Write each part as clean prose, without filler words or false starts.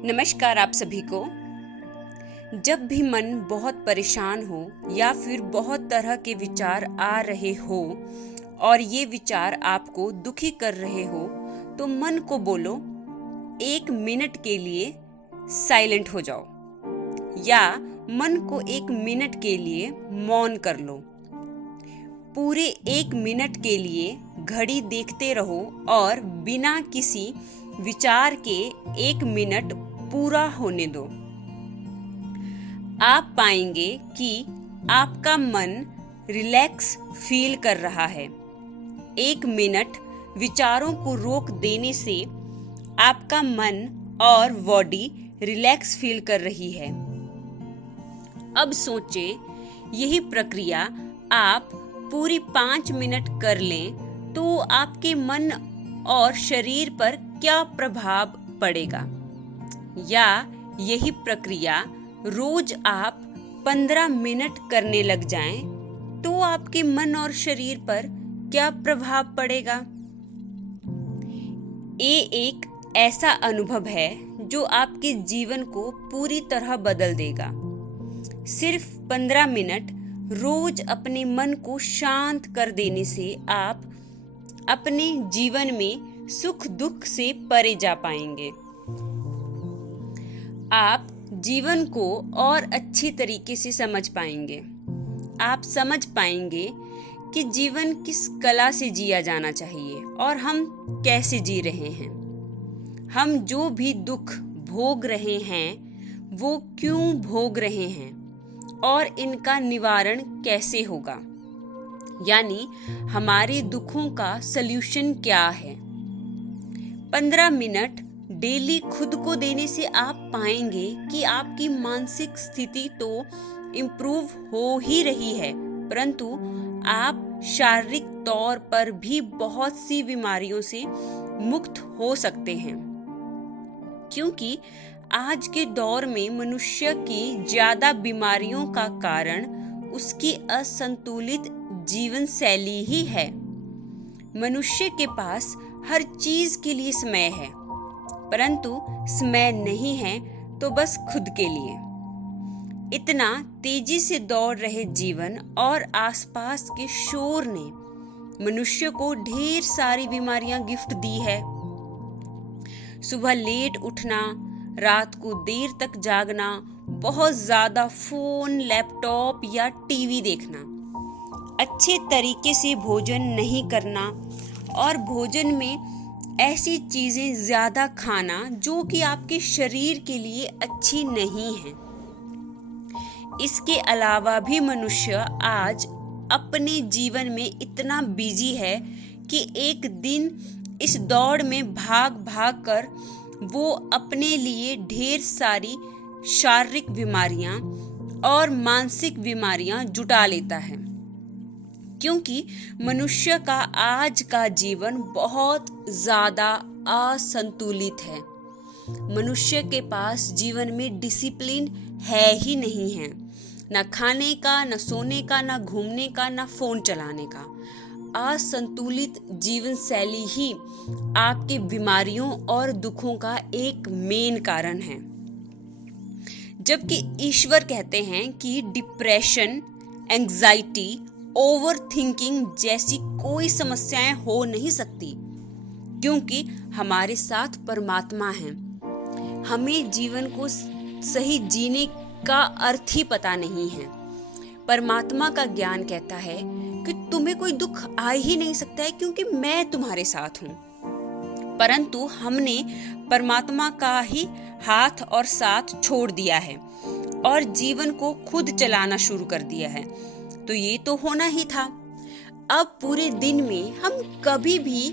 नमस्कार आप सभी को। जब भी मन बहुत परेशान हो या फिर बहुत तरह के विचार आ रहे हो और ये विचार आपको दुखी कर रहे हो, तो मन को बोलो 1 मिनट के लिए साइलेंट हो जाओ या मन को 1 मिनट के लिए मौन कर लो। पूरे 1 मिनट के लिए घड़ी देखते रहो और बिना किसी विचार के 1 मिनट पूरा होने दो। आप पाएंगे कि आपका मन रिलैक्स फील कर रहा है। 1 मिनट विचारों को रोक देने से आपका मन और बॉडी रिलैक्स फील कर रही है। अब सोचें, यही प्रक्रिया आप पूरी 5 मिनट कर लें तो आपके मन और शरीर पर क्या प्रभाव पड़ेगा, या यही प्रक्रिया रोज आप 15 मिनट करने लग जाएं तो आपके मन और शरीर पर क्या प्रभाव पड़ेगा। ये एक ऐसा अनुभव है जो आपके जीवन को पूरी तरह बदल देगा। सिर्फ 15 मिनट रोज अपने मन को शांत कर देने से आप अपने जीवन में सुख दुख से परे जा पाएंगे। आप जीवन को और अच्छी तरीके से समझ पाएंगे। आप समझ पाएंगे कि जीवन किस कला से जिया जाना चाहिए और हम कैसे जी रहे हैं। हम जो भी दुख भोग रहे हैं वो क्यों भोग रहे हैं और इनका निवारण कैसे होगा, यानी हमारे दुखों का सल्यूशन क्या है। 15 मिनट डेली खुद को देने से आप पाएंगे कि आपकी मानसिक स्थिति तो इम्प्रूव हो ही रही है, परंतु आप शारीरिक तौर पर भी बहुत सी बीमारियों से मुक्त हो सकते हैं। क्योंकि आज के दौर में मनुष्य की ज्यादा बीमारियों का कारण उसकी असंतुलित जीवन शैली ही है। मनुष्य के पास हर चीज के लिए समय है, परंतु समय नहीं है तो बस खुद के लिए। इतना तेजी से दौड़ रहे जीवन और आसपास के शोर ने मनुष्य को ढेर सारी बीमारियां गिफ्ट दी है। सुबह लेट उठना, रात को देर तक जागना, बहुत ज्यादा फोन, लैपटॉप या टीवी देखना, अच्छे तरीके से भोजन नहीं करना और भोजन में ऐसी चीजें ज्यादा खाना जो कि आपके शरीर के लिए अच्छी नहीं है। इसके अलावा भी मनुष्य आज अपने जीवन में इतना बिजी है कि एक दिन इस दौड़ में भाग भाग कर वो अपने लिए ढेर सारी शारीरिक बीमारियां और मानसिक बीमारियां जुटा लेता है। क्योंकि मनुष्य का आज का जीवन बहुत ज्यादा असंतुलित है। मनुष्य के पास जीवन में डिसिप्लिन है ही नहीं है, ना खाने का, ना सोने का, ना घूमने का, ना फोन चलाने का। असंतुलित जीवन शैली ही आपके बीमारियों और दुखों का एक मेन कारण है। जबकि ईश्वर कहते हैं कि डिप्रेशन, एंजाइटी, ओवर थिंकिंग जैसी कोई समस्याएं हो नहीं सकती, क्योंकि हमारे साथ परमात्मा है। हमें जीवन को सही जीने का अर्थ ही पता नहीं है। परमात्मा का ज्ञान कहता है कि तुम्हें कोई दुख आ ही नहीं सकता है क्योंकि मैं तुम्हारे साथ हूँ। परंतु हमने परमात्मा का ही हाथ और साथ छोड़ दिया है और जीवन को खुद चलाना शुरू कर दिया है। तो ये तो होना ही था। अब पूरे दिन में हम कभी भी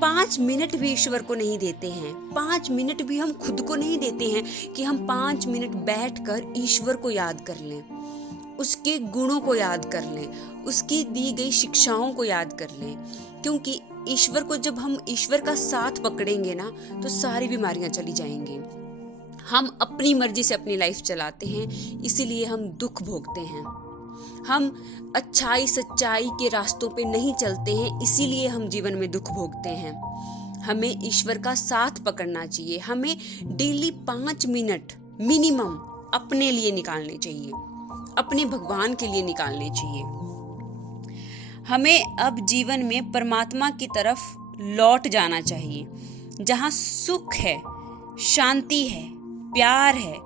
5 मिनट भी ईश्वर को नहीं देते हैं। 5 मिनट भी हम खुद को नहीं देते हैं कि हम 5 मिनट बैठकर ईश्वर को याद कर लें, उसके गुणों को याद कर लें, उसकी दी गई शिक्षाओं को याद कर लें। क्योंकि ईश्वर को जब हम ईश्वर का साथ पकड़ेंगे ना तो सारी बीमारियां चली जाएंगी। हम अपनी मर्जी से अपनी लाइफ चलाते हैं, इसीलिए हम दुख भोगते हैं। हम अच्छाई सच्चाई के रास्तों पे नहीं चलते हैं, इसीलिए हम जीवन में दुख भोगते हैं। हमें ईश्वर का साथ पकड़ना चाहिए। हमें डेली 5 मिनट मिनिमम अपने लिए निकालने चाहिए, अपने भगवान के लिए निकालने चाहिए। हमें अब जीवन में परमात्मा की तरफ लौट जाना चाहिए, जहाँ सुख है, शांति है, प्यार है,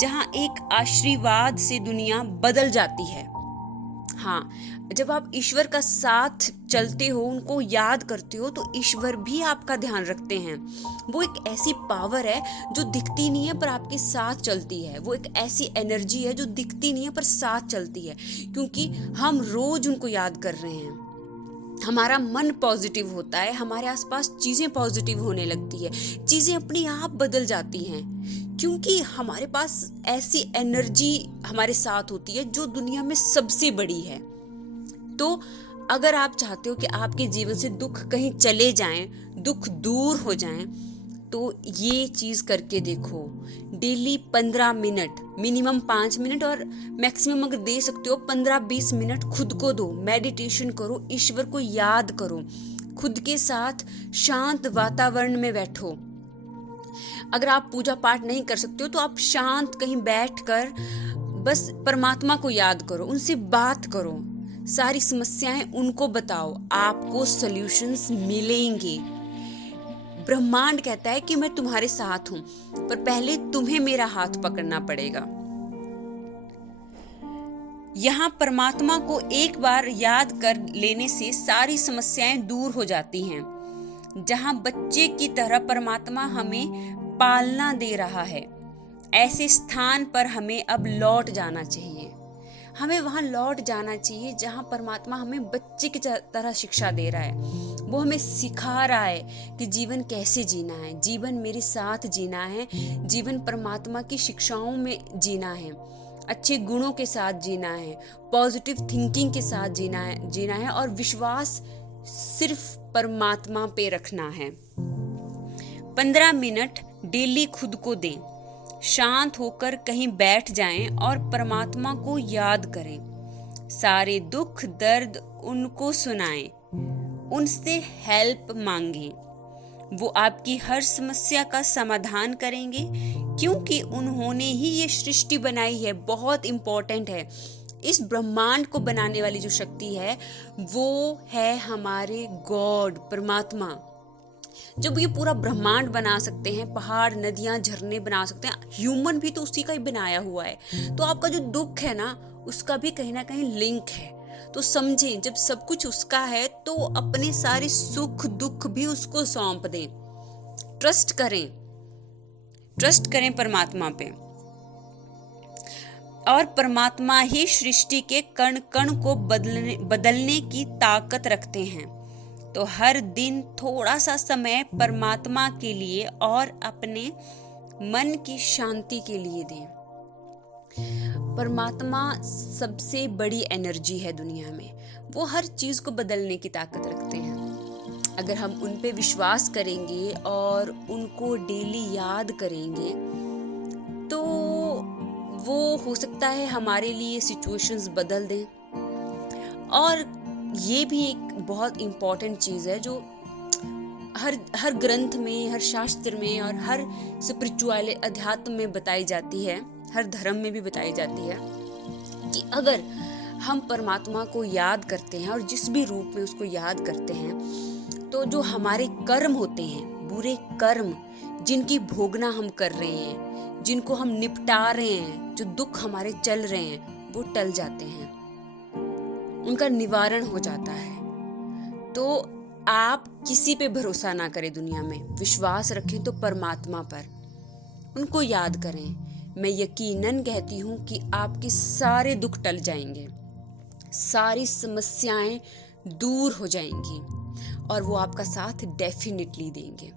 जहाँ एक आशीर्वाद से दुनिया बदल जाती है। हाँ, जब आप ईश्वर का साथ चलते हो, उनको याद करते हो, तो ईश्वर भी आपका ध्यान रखते हैं। वो एक ऐसी पावर है जो दिखती नहीं है पर आपके साथ चलती है। वो एक ऐसी एनर्जी है जो दिखती नहीं है पर साथ चलती है, क्योंकि हम रोज उनको याद कर रहे हैं। हमारा मन पॉजिटिव होता है, हमारे आसपास चीज़ें पॉजिटिव होने लगती है, चीज़ें अपने आप बदल जाती हैं, क्योंकि हमारे पास ऐसी एनर्जी हमारे साथ होती है जो दुनिया में सबसे बड़ी है। तो अगर आप चाहते हो कि आपके जीवन से दुख कहीं चले जाएं, दुख दूर हो जाएं, तो ये चीज़ करके देखो। डेली 15 मिनट, मिनिमम 5 मिनट और मैक्सिमम अगर दे सकते हो 15-20 मिनट खुद को दो। मेडिटेशन करो, ईश्वर को याद करो, खुद के साथ शांत वातावरण में बैठो। अगर आप पूजा पाठ नहीं कर सकते हो तो आप शांत कहीं बैठकर बस परमात्मा को याद करो, उनसे बात करो, सारी समस्याएं उनको बताओ, आपको सॉल्यूशंस मिलेंगे। ब्रह्मांड कहता है कि मैं तुम्हारे साथ हूं, पर पहले तुम्हें मेरा हाथ पकड़ना पड़ेगा। यहाँ परमात्मा को एक बार याद कर लेने से सारी समस्याएं दूर हो जाती हैं। जहाँ बच्चे की तरह परमात्मा हमें पालना दे रहा है, ऐसे स्थान पर हमें अब लौट जाना चाहिए। हमें वहाँ लौट जाना चाहिए जहाँ परमात्मा हमें बच्चे की तरह शिक्षा दे रहा है। वो हमें सिखा रहा है कि जीवन कैसे जीना है, जीवन मेरे साथ जीना है, जीवन परमात्मा की शिक्षाओं में जीना है, अच्छे गुणों के साथ जीना है, पॉजिटिव थिंकिंग के साथ जीना है और विश्वास सिर्फ परमात्मा पे रखना है। 15 मिनट डेली खुद को दें, शांत होकर कहीं बैठ जाएं और परमात्मा को याद करें। सारे दुख दर्द उनको सुनाएं, उनसे हेल्प मांगें। वो आपकी हर समस्या का समाधान करेंगे, क्योंकि उन्होंने ही ये सृष्टि बनाई है। बहुत इम्पोर्टेंट है, इस ब्रह्मांड को बनाने वाली जो शक्ति है वो है हमारे गॉड, परमात्मा। जब ये पूरा ब्रह्मांड बना सकते हैं, पहाड़ नदियां झरने बना सकते हैं, ह्यूमन भी तो उसी का ही बनाया हुआ है। तो आपका जो दुख है ना, उसका भी कहीं ना कहीं लिंक है। तो समझें, जब सब कुछ उसका है तो अपने सारे सुख दुख भी उसको सौंप दें। ट्रस्ट करें परमात्मा पे, और परमात्मा ही सृष्टि के कण कण को बदलने की ताकत रखते हैं। तो हर दिन थोड़ा सा समय परमात्मा के लिए और अपने मन की शांति के लिए दें। परमात्मा सबसे बड़ी एनर्जी है दुनिया में, वो हर चीज को बदलने की ताकत रखते हैं। अगर हम उन पे विश्वास करेंगे और उनको डेली याद करेंगे तो वो हो सकता है हमारे लिए सिचुएशंस बदल दें। और ये भी एक बहुत इम्पॉर्टेंट चीज़ है जो हर ग्रंथ में, हर शास्त्र में और हर स्पिरिचुअल अध्यात्म में बताई जाती है, हर धर्म में भी बताई जाती है कि अगर हम परमात्मा को याद करते हैं और जिस भी रूप में उसको याद करते हैं, तो जो हमारे कर्म होते हैं, बुरे कर्म जिनकी भोगना हम कर रहे हैं, जिनको हम निपटा रहे हैं, जो दुख हमारे चल रहे हैं, वो टल जाते हैं, उनका निवारण हो जाता है। तो आप किसी पे भरोसा ना करें, दुनिया में विश्वास रखें तो परमात्मा पर, उनको याद करें। मैं यकीनन कहती हूँ कि आपके सारे दुख टल जाएंगे, सारी समस्याएं दूर हो जाएंगी और वो आपका साथ डेफिनेटली देंगे।